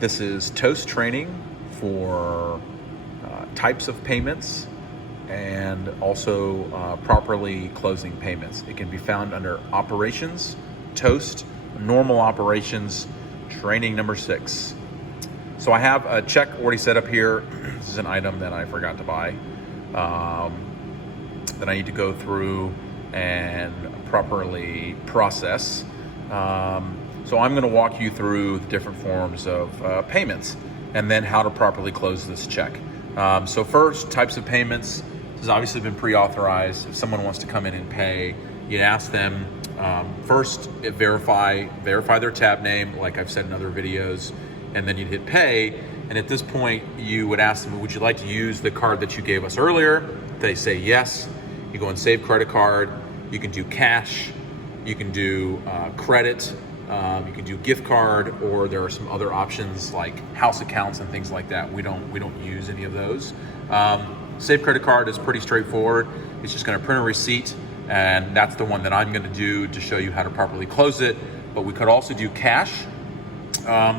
This is Toast training for types of payments and also properly closing payments. It can be found under Operations, Toast, Normal Operations, Training number 6. So I have a check already set up here. This is an item that I forgot to buy that I need to go through and properly process. So I'm going to walk you through the different forms of payments and then how to properly close this check. So first, types of payments. This has obviously been pre-authorized. If someone wants to come in and pay, you'd ask them first, verify their tab name, like I've said in other videos, and then you'd hit pay. And at this point, you would ask them, would you like to use the card that you gave us earlier? They say yes. You go and save credit card. You can do cash. You can do credit. You can do gift card, or there are some other options like house accounts and things like that. We don't use any of those. Save credit card is pretty straightforward. It's just going to print a receipt, and that's the one that I'm going to do to show you how to properly close it. But we could also do cash.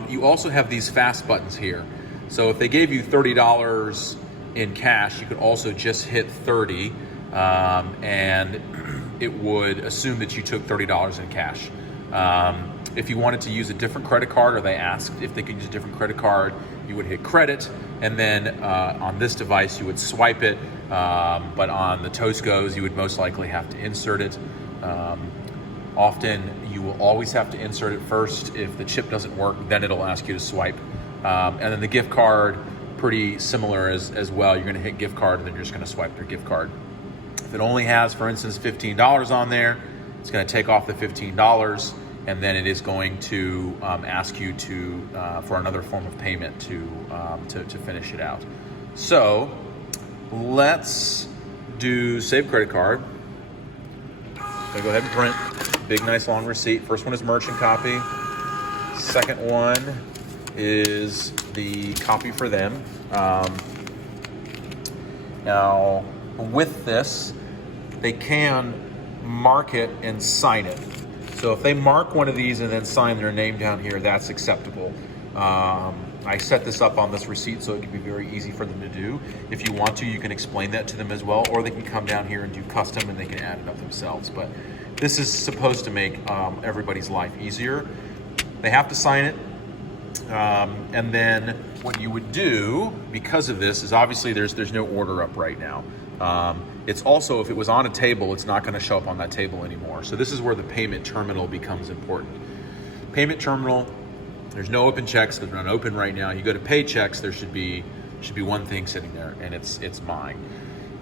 You also have these fast buttons here. So if they gave you $30 in cash, you could also just hit 30, and it would assume that you took $30 in cash. If you wanted to use a different credit card, or they asked if they could use a different credit card, you would hit credit, and then on this device you would swipe it, but on the Toast Go's you would most likely have to insert it. Often you will always have to insert it first. If the chip doesn't work, then it'll ask you to swipe. And then the gift card, pretty similar as well. You're going to hit gift card, and then you're just going to swipe your gift card. If it only has, for instance, $15 on there, it's going to take off the $15, and then it is going to ask you to for another form of payment to finish it out. So let's do save credit card. I'm gonna go ahead and print big, nice, long receipt. First one is merchant copy. Second one is the copy for them. Now, with this, they can mark it and sign it. So if they mark one of these and then sign their name down here, that's acceptable. I set this up on this receipt so it can be very easy for them to do. If you want to, you can explain that to them as well, or they can come down here and do custom and they can add it up themselves. But this is supposed to make everybody's life easier. They have to sign it. And then what you would do, because of this, is obviously there's no order up right now. It's also, if it was on a table, it's not going to show up on that table anymore. So this is where the payment terminal becomes important. Payment terminal, there's no open checks because we're not open right now. You go to pay checks, there should be one thing sitting there, and it's mine.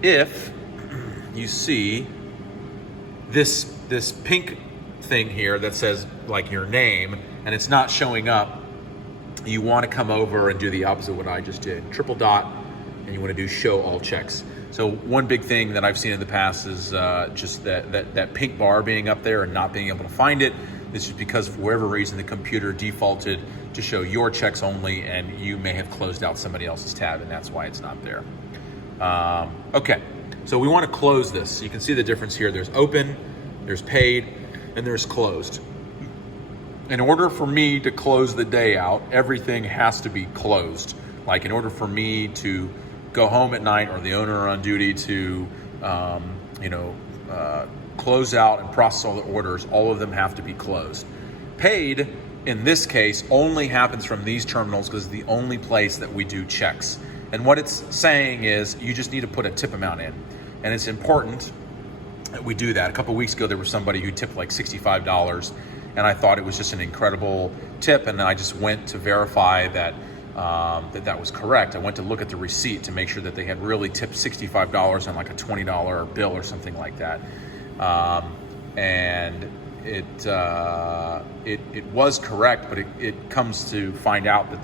If you see this pink thing here that says like your name, and it's not showing up, you want to come over and do the opposite of what I just did. Triple dot, and you want to do show all checks. So one big thing that I've seen in the past is just that pink bar being up there and not being able to find it. This is because for whatever reason the computer defaulted to show your checks only, and you may have closed out somebody else's tab, and that's why it's not there. Okay, so we want to close this. You can see the difference here. There's open, there's paid, and there's closed. In order for me to close the day out, everything has to be closed. Like in order for me to go home at night, or the owner on duty to, close out and process all the orders, all of them have to be closed. Paid, in this case, only happens from these terminals because it's the only place that we do checks. And what it's saying is you just need to put a tip amount in. And it's important that we do that. A couple of weeks ago, there was somebody who tipped like $65, and I thought it was just an incredible tip, and I just went to verify that that was correct. I went to look at the receipt to make sure that they had really tipped $65 on like a $20 bill or something like that. And it was correct, but it comes to find out that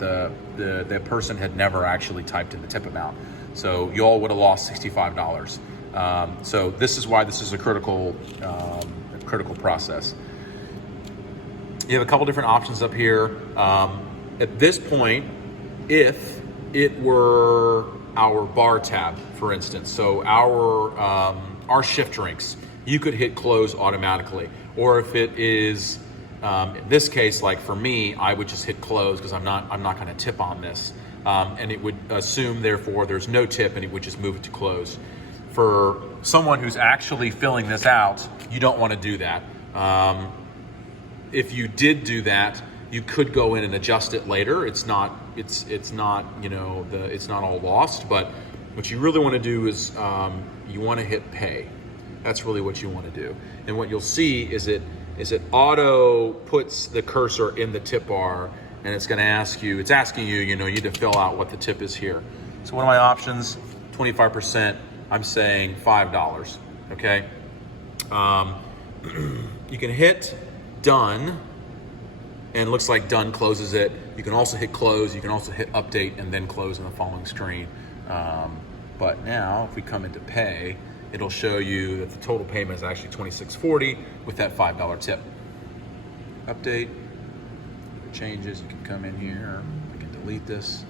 the person had never actually typed in the tip amount. So you all would have lost $65. So this is why this is a critical process. You have a couple different options up here. At this point, if it were our bar tab, for instance, so our shift drinks, you could hit close automatically. Or if it is In this case, like for me, I would just hit close because I'm not going to tip on this, and it would assume therefore there's no tip, and it would just move it to close. For someone who's actually filling this out, you don't want to do that. If you did do that, you could go in and adjust it later. It's not it's not all lost. But what you really want to do is you want to hit pay. That's really what you want to do. And what you'll see is it auto puts the cursor in the tip bar, and it's going to ask you. It's asking you. You need to fill out what the tip is here. So one of my options, 25%. I'm saying $5. Okay. You can hit done, and it looks like done closes it. You can also hit close. You can also hit update and then close in the following screen. But now, if we come into pay, it'll show you that the total payment is actually $26.40 with that $5 tip. Update. If it changes, you can come in here. I can delete this.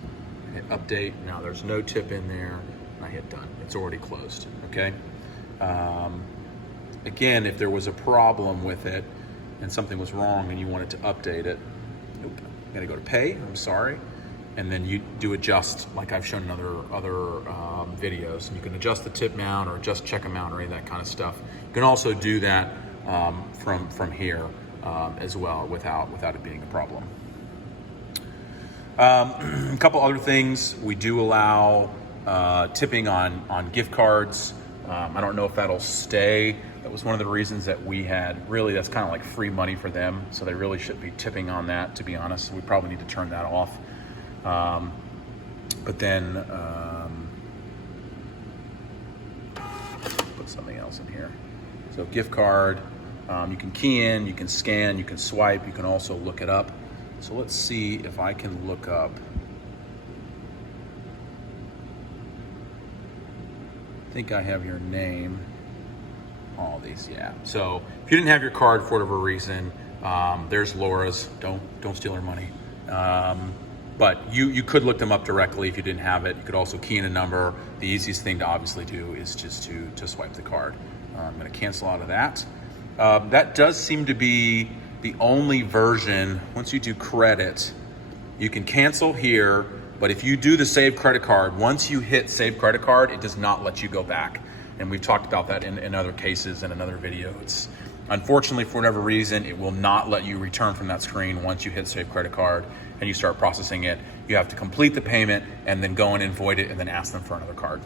Hit update. Now there's no tip in there. I hit done. It's already closed. Okay. Again, if there was a problem with it and something was wrong and you wanted to update it, nope. You got to go to pay. I'm sorry, and then you do adjust, like I've shown in other videos. You can adjust the tip amount or adjust check amount or any of that kind of stuff. You can also do that from here as well without it being a problem. A couple other things. We do allow tipping on gift cards. I don't know if that'll stay. That was one of the reasons that we had, really, that's kind of like free money for them. So they really shouldn't be tipping on that, to be honest. We probably need to turn that off. But then, put something else in here. So gift card, you can key in, you can scan, you can swipe, you can also look it up. So let's see if I can look up. I think I have your name. All these, yeah. So if you didn't have your card for whatever reason, there's Laura's. Don't steal her money. But you could look them up directly if you didn't have it. You could also key in a number. The easiest thing to obviously do is just to swipe the card. I'm going to cancel out of that. That does seem to be the only version. Once you do credit, you can cancel here. But if you do the save credit card, once you hit save credit card, it does not let you go back. And we've talked about that in other cases in another video. It's unfortunately, for whatever reason, it will not let you return from that screen once you hit save credit card and you start processing it. You have to complete the payment and then go in and void it and then ask them for another card.